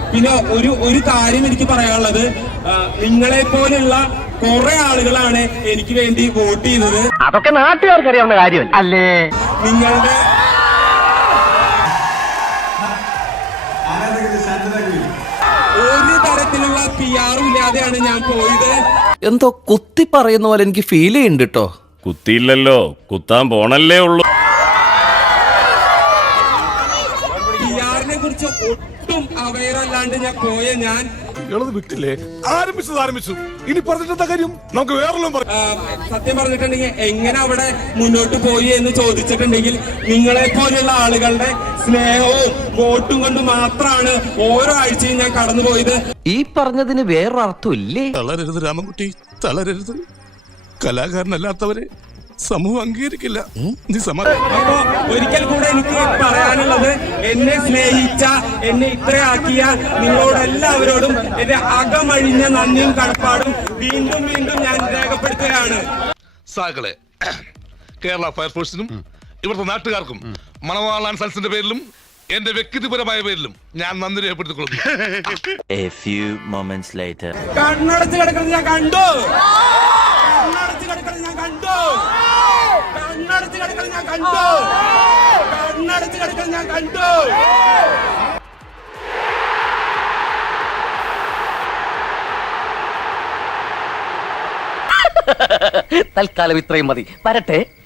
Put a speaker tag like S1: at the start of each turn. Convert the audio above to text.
S1: പിന്നെ ഒരു കാര്യം എനിക്ക് പറയാനുള്ളത്, നിങ്ങളെ പോലുള്ള കുറെ ആളുകളാണ് എനിക്ക് വേണ്ടി വോട്ട് ചെയ്തത്.
S2: അതൊക്കെ നാട്ടുകാർക്ക് അറിയാവുന്ന കാര്യം അല്ലേ?
S1: നിങ്ങളുടെ ഒരു തരത്തിലുള്ള PR ഇല്ലാതെയാണ് ഞാൻ പോയത്.
S3: എന്തോ കുത്തി പറയുന്ന പോലെ എനിക്ക് ഫീൽ ചെയ്യുന്നുണ്ട് കേട്ടോ.
S4: കുത്തിയില്ലല്ലോ, കുത്താൻ പോണല്ലേ ഉള്ളൂ.
S1: PR കുറിച്ച് ഒട്ടും അവയർ അല്ലാണ്ട് ഞാൻ പോയ ഞാൻ
S5: വിട്ടില്ലേ? ആരംഭിച്ചു ഇനി പറഞ്ഞിട്ടെന്താ കാര്യം? നമുക്ക് വേറെല്ലാം
S1: സത്യം പറഞ്ഞിട്ടുണ്ടെങ്കിൽ എങ്ങനെ അവിടെ മുന്നോട്ട് പോയി എന്ന് ചോദിച്ചിട്ടുണ്ടെങ്കിൽ നിങ്ങളെ പോലെയുള്ള ആളുകളുടെ സ്നേഹവും വോട്ടും കൊണ്ട് മാത്രമാണ് ഓരോ ആഴ്ചയും ഞാൻ കടന്നു പോയത്.
S3: ഈ പറഞ്ഞതിന് വേറൊരർത്ഥം ഇല്ലേ?
S5: തളരരുത് രാമൻകുട്ടി, തളരരുത്. കലാകാരനല്ലാത്തവരെ സമൂഹം അംഗീകരിക്കില്ല.
S1: അപ്പോ ഒരിക്കൽ കൂടെ എനിക്ക് പറയാനുള്ളത്, എന്നെ സ്നേഹിച്ച, എന്നെ ഇത്രയാക്കിയ നിങ്ങളോടെല്ലാവരോടും എന്റെ അകമഴിഞ്ഞ നന്ദിയും കടപ്പാടും വീണ്ടും വീണ്ടും ഞാൻ രേഖപ്പെടുത്തുകയാണ്.
S5: സാകളെ, കേരള ഫയർഫോഴ്സിനും ഇവിടുത്തെ നാട്ടുകാർക്കും മണവാളാൻ സൽസിന്റെ പേരിലും എന്റെ വ്യക്തിപരമായ പേരിലും ഞാൻ നന്ദി രേഖപ്പെടുത്തിക്കൊള്ളുന്നു.
S1: കണ്ണടച്ച് കിടക്കുന്നത് ഞാൻ കണ്ടു. കണ്ണടച്ച് കിടക്കുന്നത് ഞാൻ കണ്ടു. കണ്ണടച്ച് കിടക്കുന്നത് ഞാൻ കണ്ടു. കണ്ണടച്ച് കിടക്കുന്നത് ഞാൻ കണ്ടു.
S2: തൽക്കാലം ഇത്രയും മതി. വരട്ടെ.